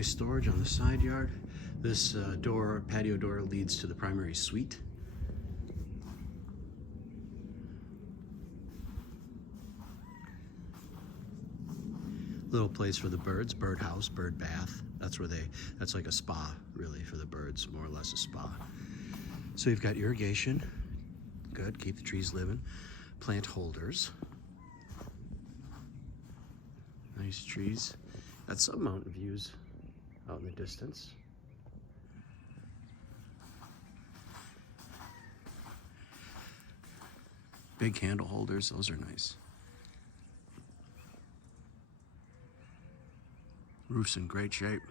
Nice storage on the side yard. This patio door leads to the primary suite. Little place for the birds, birdhouse, bird bath. That's like a spa, really, for the birds, more or less a spa. So you've got irrigation, good, keep the trees living. Plant holders, nice trees. Got some mountain views out in the distance. Big candle holders, those are nice. Roof's in great shape.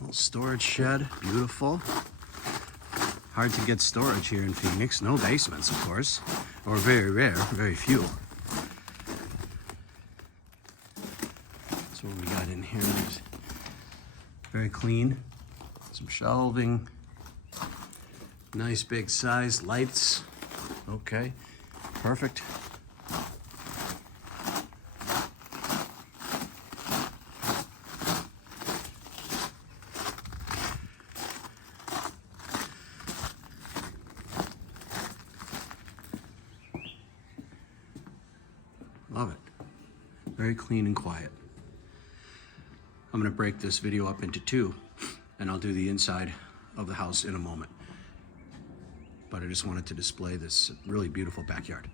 Little storage shed, beautiful. Hard to get storage here in Phoenix. No basements, of course, or very rare, very few. That's what we got in here. Very clean. Some shelving. Nice big size, lights, okay, perfect. Love it, very clean and quiet. I'm gonna break this video up into two, and I'll do the inside of the house in a moment. But I just wanted to display this really beautiful backyard.